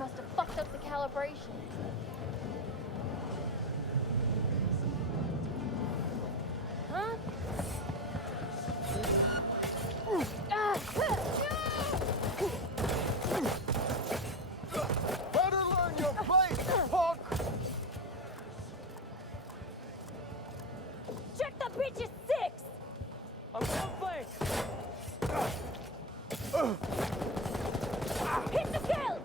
must have fucked up the calibration. Huh? Better learn your place, punk! Check the bitch's six! I'm one flank! Hit the kill!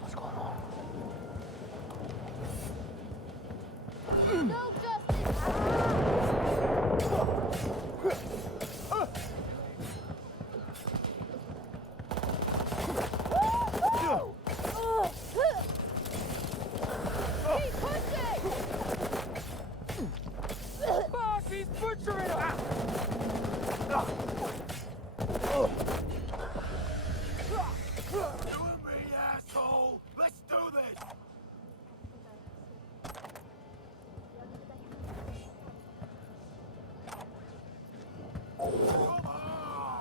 What's going on? No justice! Keep pushing! Fuck, he's butchering us! You and me, asshole! Let's do this! Come on!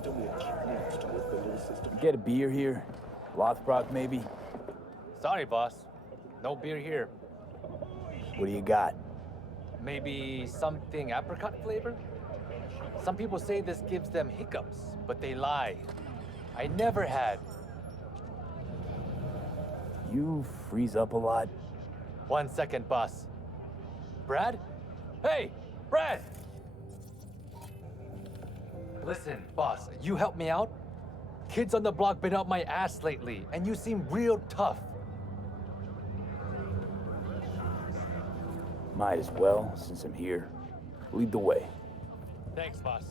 Give me a clear shot! Get a beer here? Lothbrock, maybe? Sorry, boss. No beer here. What do you got? Maybe something apricot flavor? Some people say this gives them hiccups, but they lie. I never had. You freeze up a lot? 1 second, boss. Brad? Hey, Brad! Listen, boss, you help me out? Kids on the block been out my ass lately, and you seem real tough. Might as well, since I'm here. Lead the way. Thanks, boss.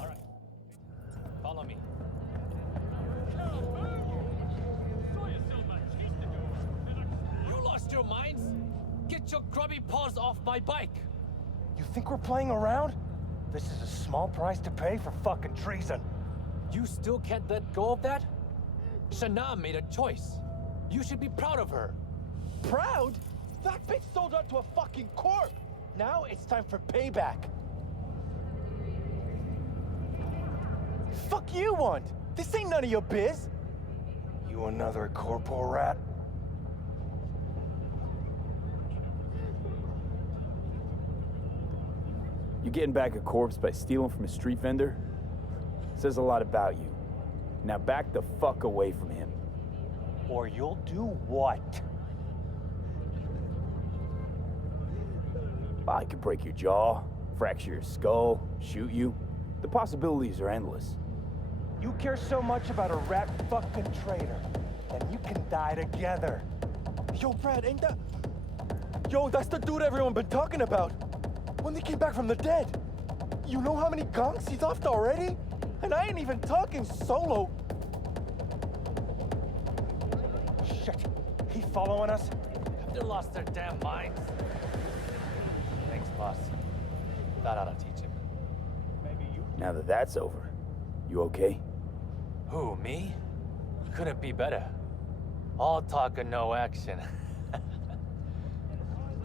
All right. Follow me. You lost your minds? Get your grubby paws off my bike! You think we're playing around? This is a small price to pay for fucking treason. You still can't let go of that? Shana made a choice. You should be proud of her. Proud? That bitch sold out to a fucking corp! Now it's time for payback. Fuck you want? This ain't none of your biz. You another corporal rat? You getting back a corpse by stealing from a street vendor? Says a lot about you. Now back the fuck away from him. Or you'll do what? I could break your jaw, fracture your skull, shoot you. The possibilities are endless. You care so much about a rat fucking traitor, then you can die together. Yo, Brad, ain't that... Yo, that's the dude everyone been talking about. When they came back from the dead. You know how many gonks he's offed already? And I ain't even talking solo. Shit, he following us? They lost their damn minds. Thanks, boss. That ought to teach him. Now that that's over, you okay? Who, me? Couldn't be better. All talk and no action.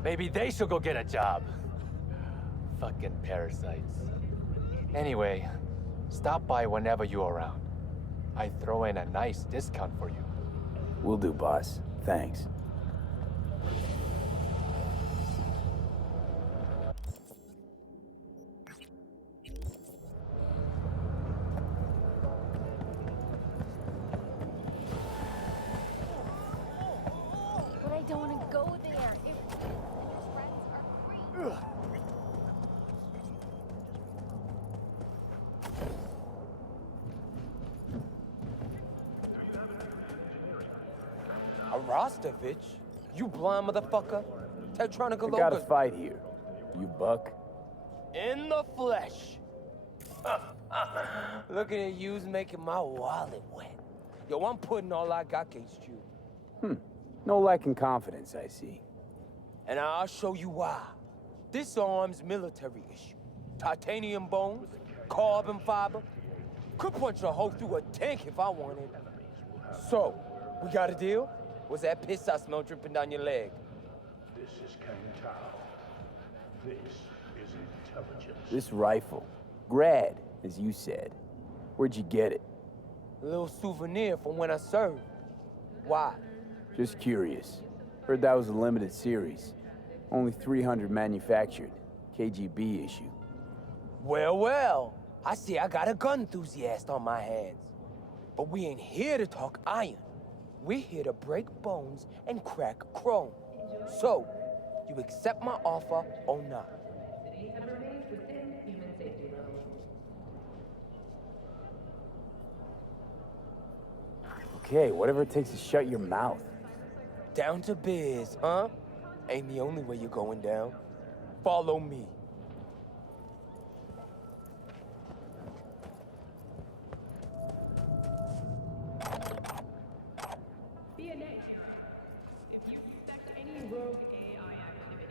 Maybe they should go get a job. Fucking parasites. Anyway, stop by whenever you're around. I throw in a nice discount for you. Will do, boss. Thanks. But I don't want to go there. If Ender's friends are free. Arostovich? You blind motherfucker? Tetronica We got a fight here. You buck? in the flesh. Looking at you's making my wallet wet. Yo, I'm putting all I got against you. No lack in confidence, I see. And I'll show you why. This arm's military issue. Titanium bones, carbon fiber. Could punch a hole through a tank if I wanted. So, we got a deal? Was that piss I smell dripping down your leg? This is Kang Tao. This is intelligence. This rifle. Grad, as you said. Where'd you get it? A little souvenir from when I served. Why? Just curious. Heard that was a limited series. Only 300 manufactured. KGB issue. Well, well. I see I got a gun enthusiast on my hands. But we ain't here to talk iron. We're here to break bones and crack chrome. So, you accept my offer or not? Okay, whatever it takes to shut your mouth. Down to biz, huh? Ain't the only way you're going down. Follow me.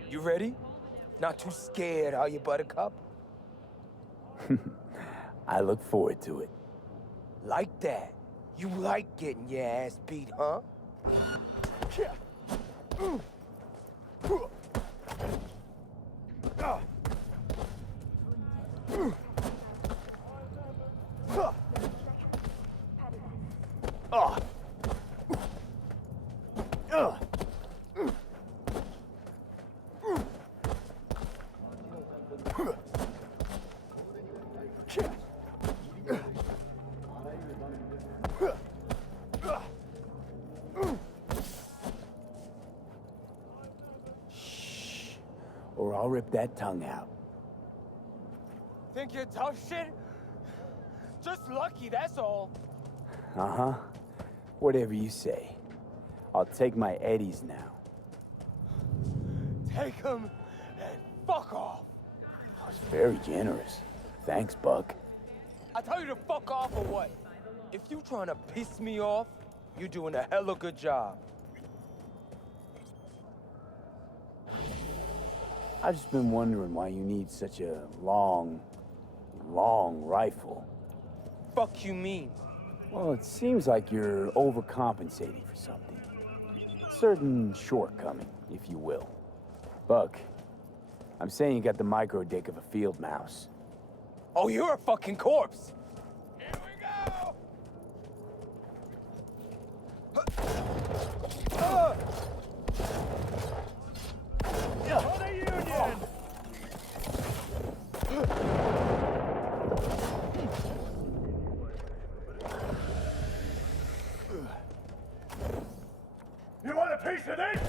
You ready? Not too scared, are you, Buttercup? I look forward to it. Like that. You like getting your ass beat, huh? Or I'll rip that tongue out. Think you're tough shit? Just lucky, that's all. Uh-huh. Whatever you say. I'll take my eddies now. Take him and fuck off. That's very generous. Thanks, Buck. I tell you to fuck off or what? If you trying to piss me off, you're doing a hella good job. I've just been wondering why you need such a long rifle. Fuck you mean? Well, it seems like you're overcompensating for something. certain shortcoming, if you will. Buck, I'm saying you got the micro dick of a field mouse. Oh, you're a fucking corpse! You want a piece of this?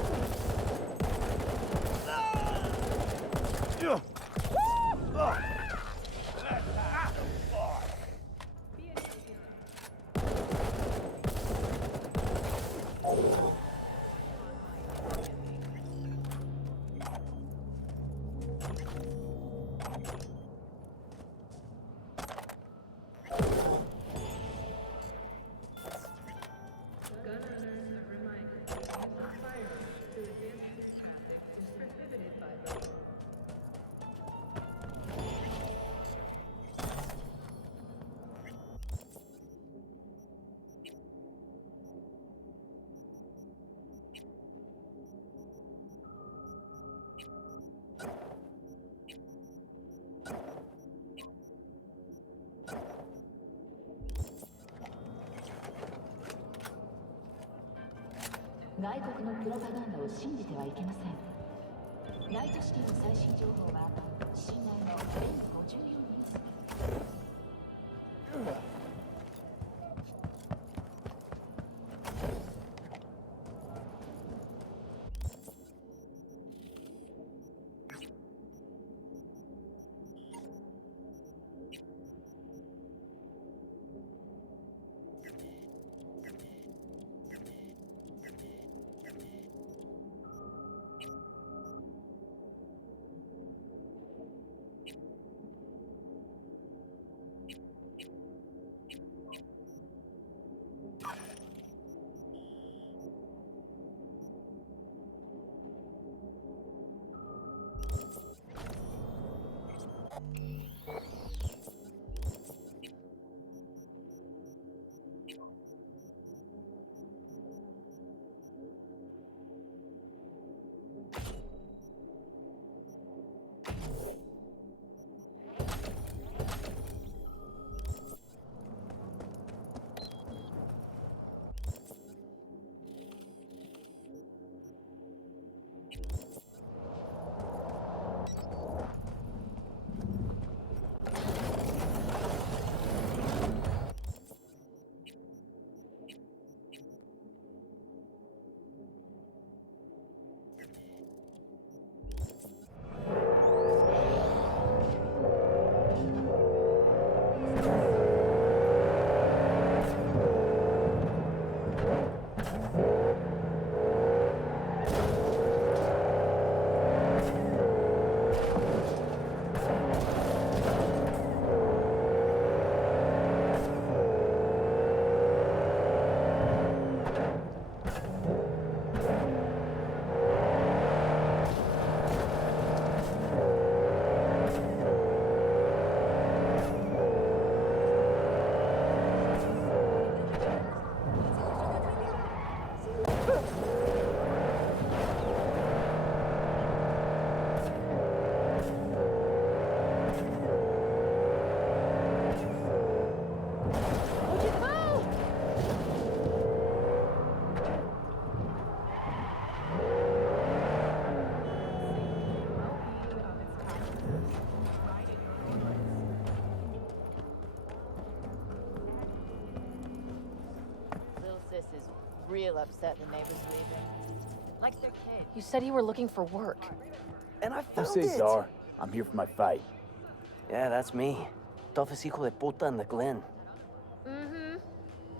Real upset the neighbors leaving. Like their kid. You said you were looking for work. And I found it. Cesar, I'm here for my fight. Yeah, that's me. Toughest hijo de puta in the Glen. Mm-hmm.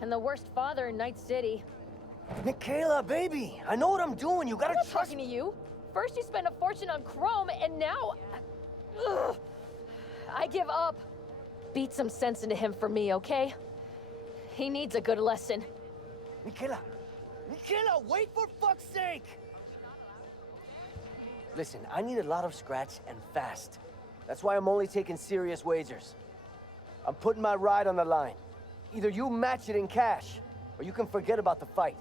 And the worst father in Night City. Michaela, baby, I know what I'm doing. You gotta I'm not trust talking to you. First you spent a fortune on chrome, and now... Ugh. I give up. Beat some sense into him for me, okay? He needs a good lesson. Michaela! Michaela, wait for fuck's sake! Listen, I need a lot of scratch and fast. That's why I'm only taking serious wagers. I'm putting my ride on the line. Either you match it in cash, or you can forget about the fight.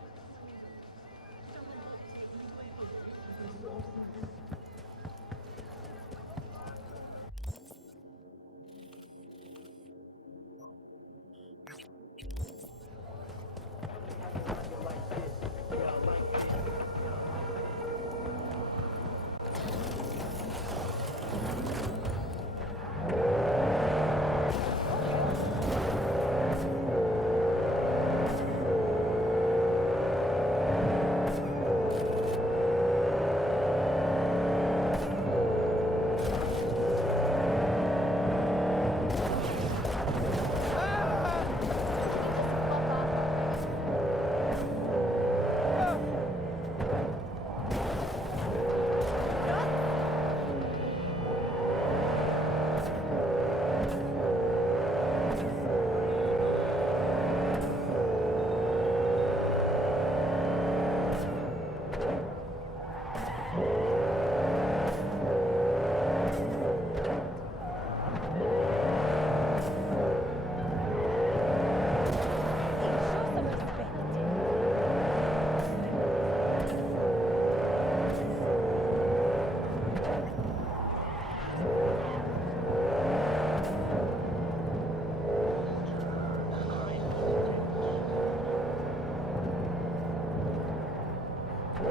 New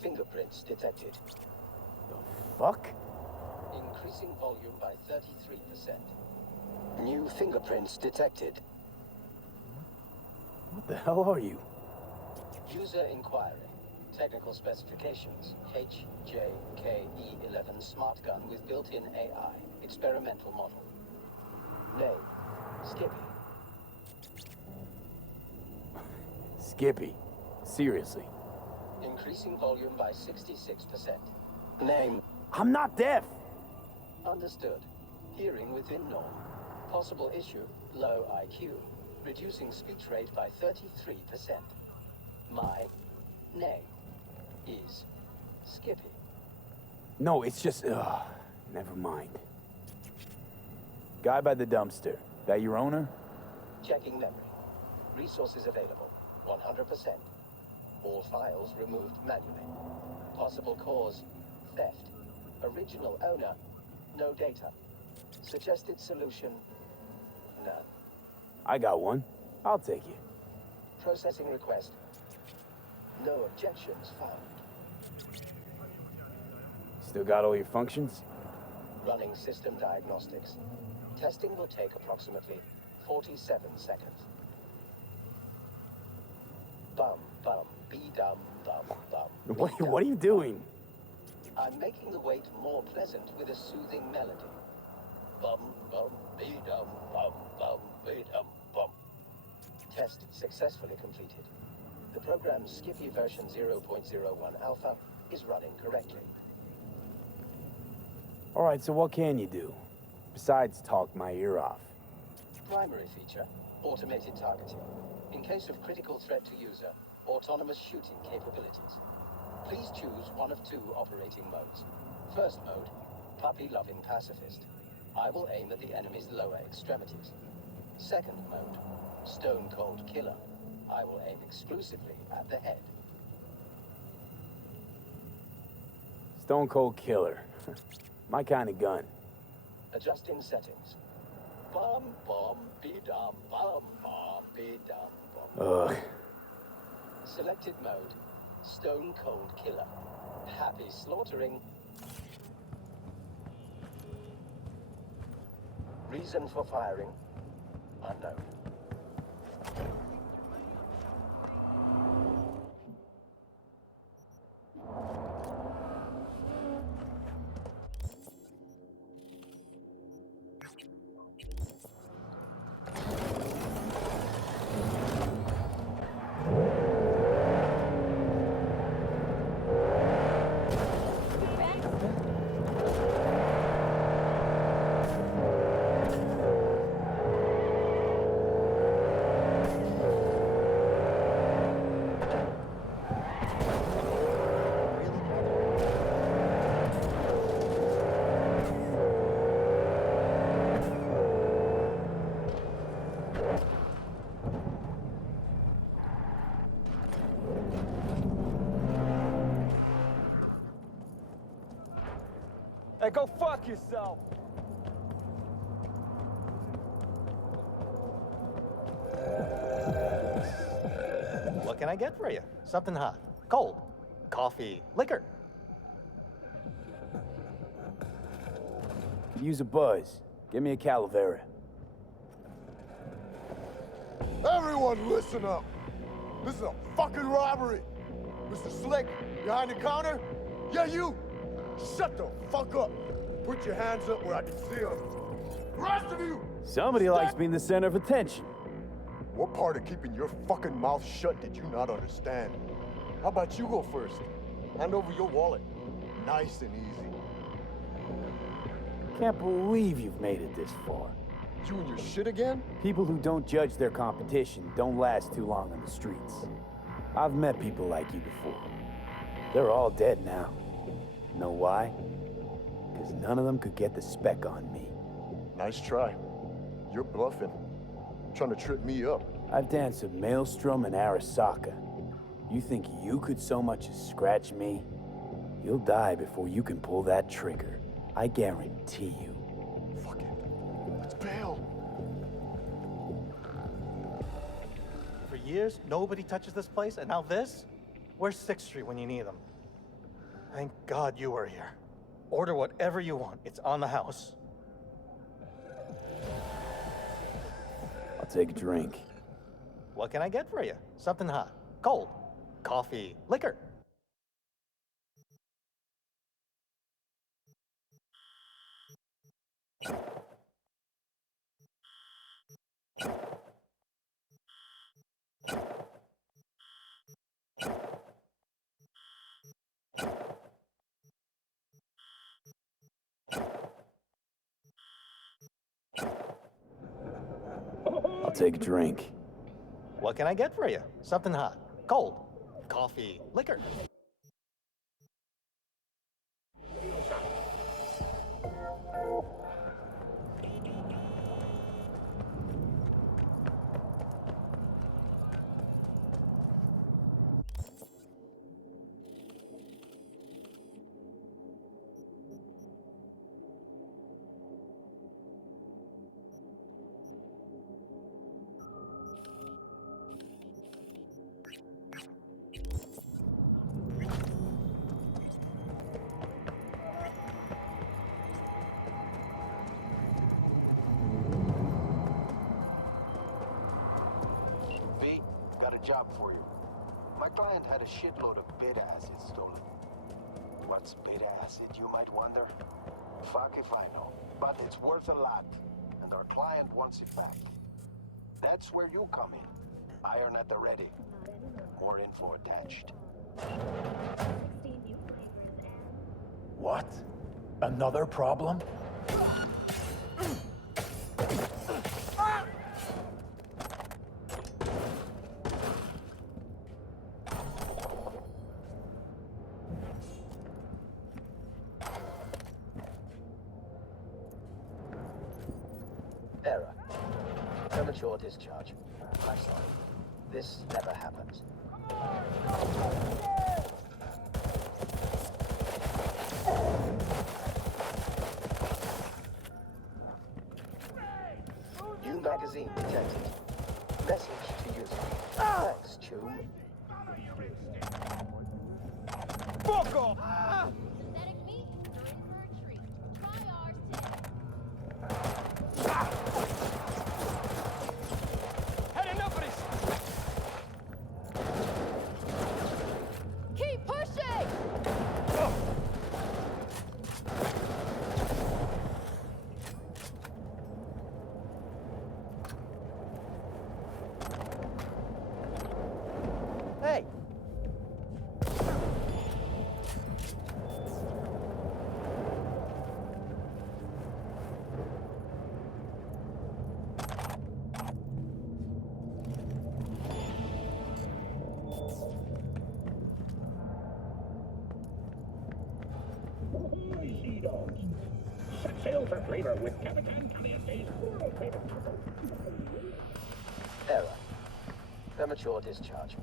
fingerprints detected. Fuck? Increasing volume by 33%. New fingerprints detected. What the hell are you? User inquiry. Technical specifications. HJKE11 smart gun with built-in AI. Experimental model. Name. Skippy. Skippy. Seriously. Increasing volume by 66%. Name. I'm not deaf! Understood. Hearing within norm. Possible issue. Low IQ. Reducing speech rate by 33%. My name is Skippy. No, it's just... never mind. Guy by the dumpster. That your owner? Checking memory. Resources available. 100%. All files removed manually. Possible cause, theft. Original owner, no data. Suggested solution, none. I got one. I'll take it. Processing request. No objections found. Still got all your functions? Running system diagnostics. Testing will take approximately 47 seconds. Bum, bum, be-dum, bum, bum. What are you doing? I'm making the wait more pleasant with a soothing melody. Bum, bum, be-dum, bum, bum, be-dum, bum. Test successfully completed. The program's Skippy version 0.01 alpha is running correctly. Alright, so what can you do? Besides talk my ear off. Primary feature, automated targeting. In case of critical threat to user, autonomous shooting capabilities. Please choose one of two operating modes. First mode, puppy-loving pacifist. I will aim at the enemy's lower extremities. Second mode, stone-cold killer. I will aim exclusively at the head. Stone Cold Killer. My kind of gun. Adjusting settings. Bum, bum, be-dum, bum, bum, be-dum, bum. Ugh. Selected mode, Stone Cold Killer. Happy slaughtering. Reason for firing, unknown. Hey, go fuck yourself! What can I get for you? Something hot, cold, coffee, liquor. Use a buzz. Give me a Calavera. Everyone listen up! This is a fucking robbery! Mr. Slick, behind the counter? Yeah, you! Shut the fuck up! Put your hands up where I can see them. The rest of you! Somebody likes being the center of attention. What part of keeping your fucking mouth shut did you not understand? How about you go first? Hand over your wallet. Nice and easy. Can't believe you've made it this far. You and your shit again? People who don't judge their competition don't last too long on the streets. I've met people like you before. They're all dead now. Know why? Because none of them could get the spec on me. Nice try. You're bluffing. Trying to trip me up. I've danced with Maelstrom and Arasaka. You think you could so much as scratch me? You'll die before you can pull that trigger. I guarantee you. Fuck it. Let's bail. For years, nobody touches this place, and now this? Where's 6th Street when you need them? Thank God you were here. Order whatever you want. It's on the house. I'll take a drink. What can I get for you? Something hot, cold, coffee, liquor. I'll take a drink. What can I get for you? Something hot, cold, coffee, liquor. V, got a job for you. My client had a shitload of beta acid stolen. What's beta acid, you might wonder? Fuck if I know, but it's worth a lot, and our client wants it back. That's where you come in. Iron at the ready. More info attached. What? Another problem? Error. Premature discharge. I'm sorry. This never happens. New magazine detected. Message to user. Thanks, Chew. Fuck off! Synthetic meat, you're in for a treat. Try ours today. Had enough of this! Keep pushing! Hey! Set sail for flavor with Capitan Caliente's world favorite puzzle. Error. Premature discharge.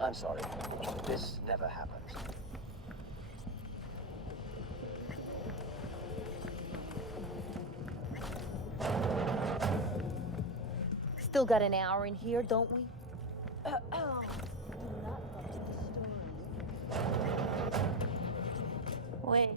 I'm sorry. This never happens. Still got an hour in here, don't we? Wait.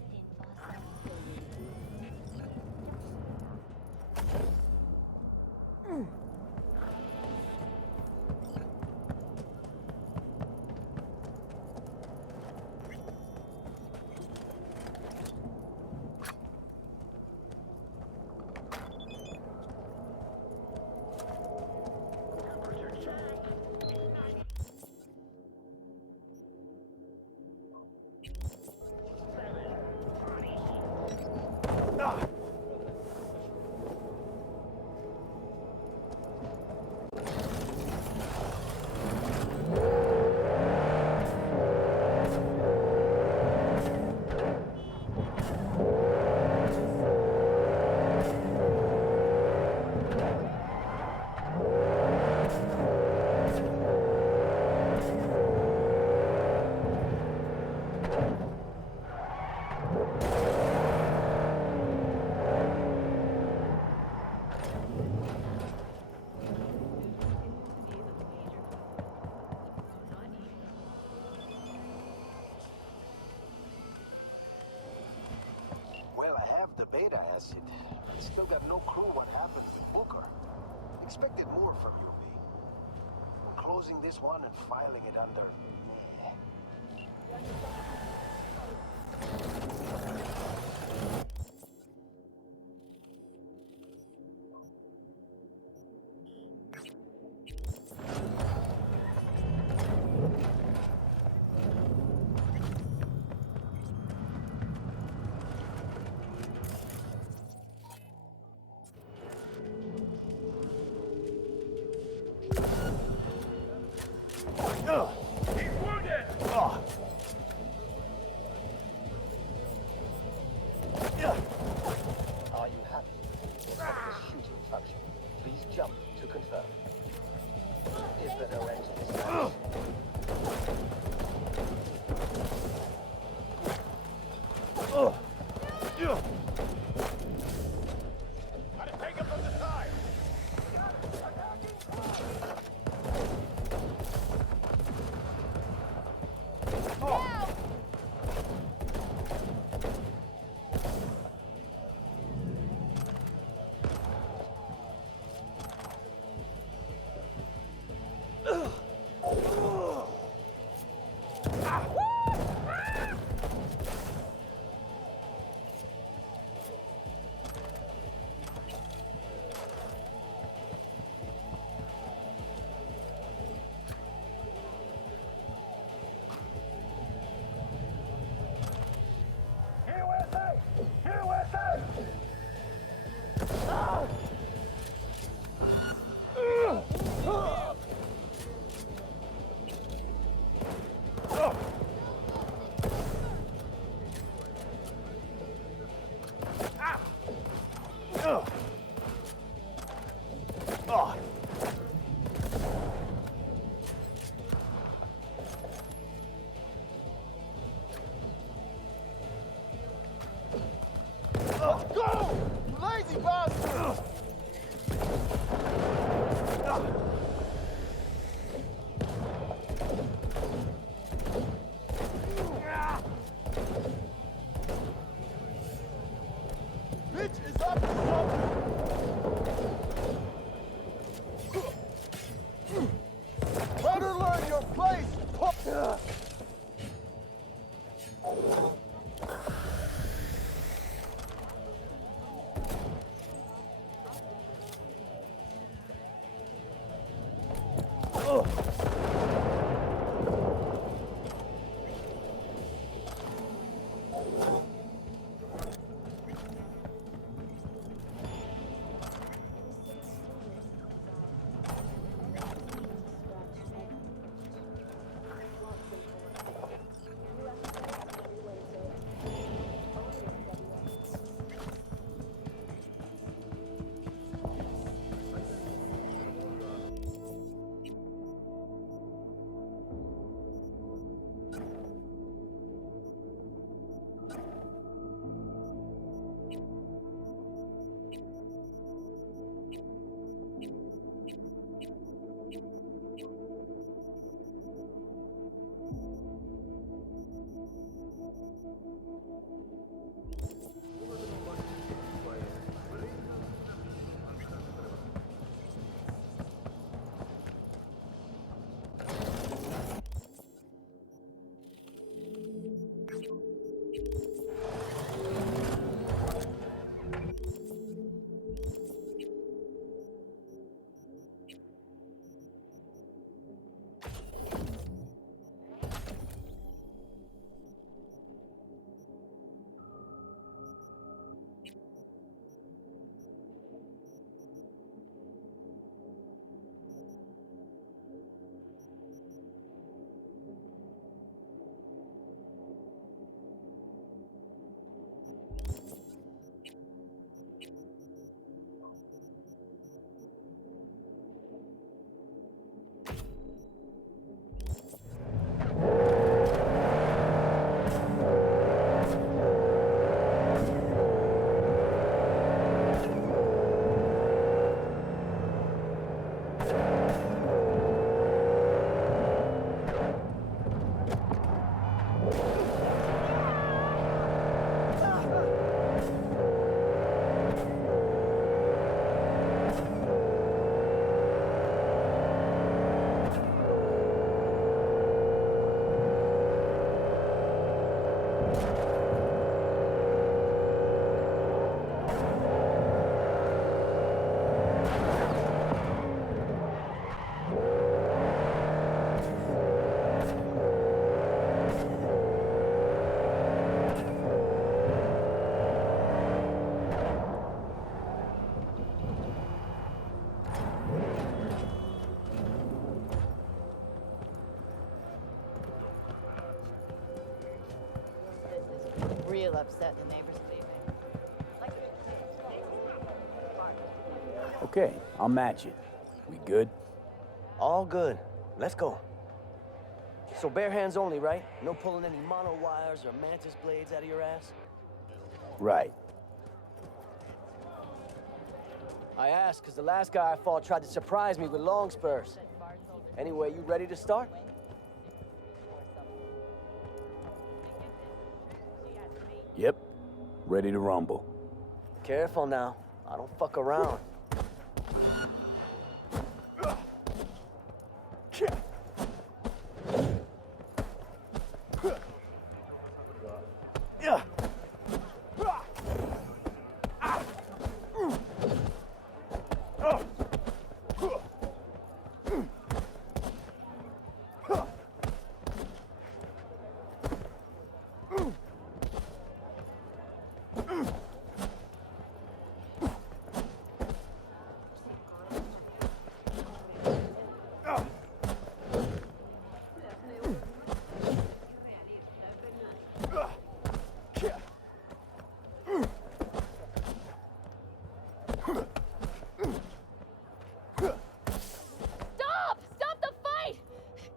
Still got no clue what happened with Booker. Expected more from you, V. I'm closing this one and filing it under... Are you happy? Autonomous shooting function. Please jump to confirm. Is there no end to this match? Gotta take it from the side. Go! You lazy bastard! Bitch is up to something! Better learn your place, pup! Real upset the neighbors leaving. Okay, I'll match it. We good? All good. Let's go. So bare hands only, right? No pulling any mono wires or mantis blades out of your ass? Right. I asked because the last guy I fought tried to surprise me with long spurs. Anyway, you ready to start? Yep. Ready to rumble. Careful now. I don't fuck around. Stop the fight!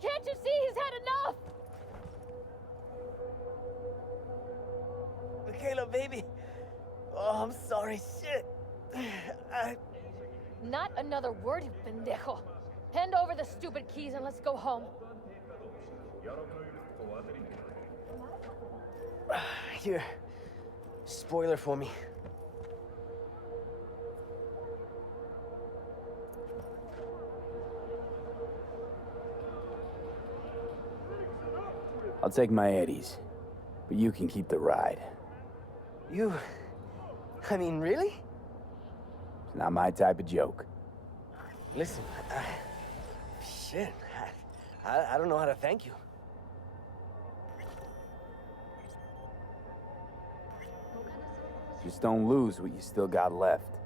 Can't you see he's had enough? Michaela, baby. Oh, I'm sorry. Shit. Not another word, you pendejo. Hand over the stupid keys and let's go home. Here. Spoiler for me. I'll take my eddies, but you can keep the ride. You... I mean, really? It's not my type of joke. Listen, shit. I don't know how to thank you. Just don't lose what you still got left.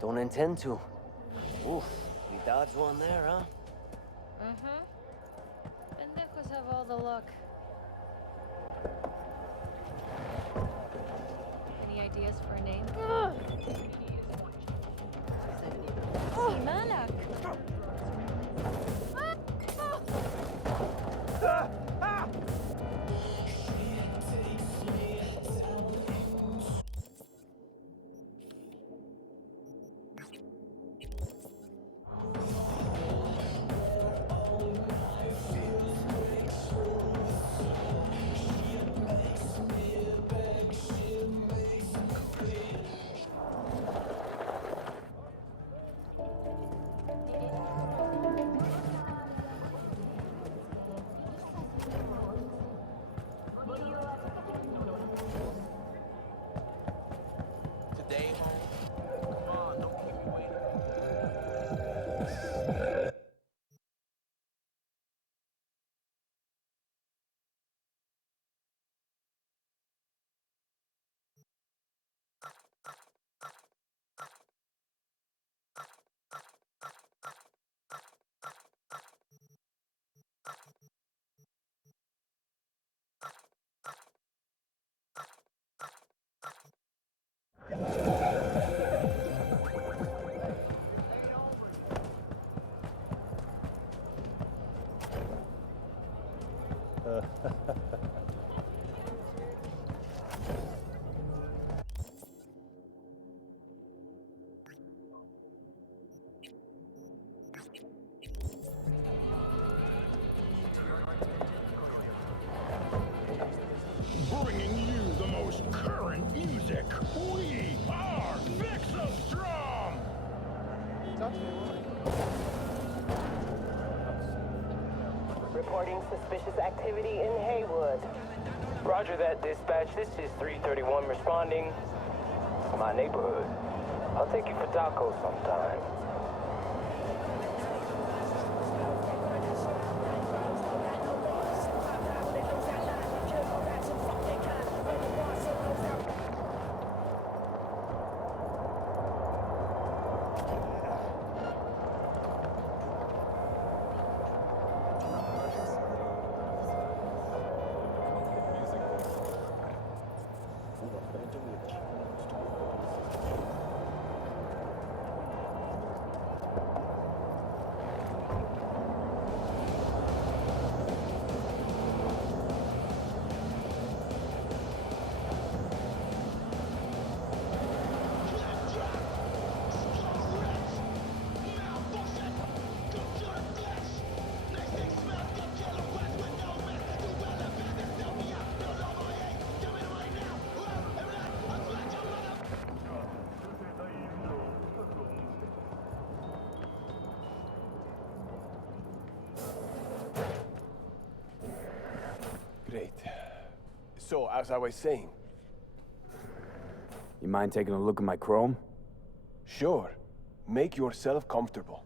Don't intend to. Oof, we dodged one there, huh? Pendejos have all the luck. Any ideas for a name? Malak. Bringing you the most current music. We are Fixostrom! Reporting suspicious activity in Haywood. Roger that, dispatch. This is 331 responding. My neighborhood. I'll take you for tacos sometime. Great. So, as I was saying. You mind taking a look at my chrome? Sure. Make yourself comfortable.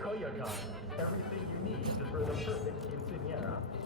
Koyakon, everything you need for the perfect quinceañera.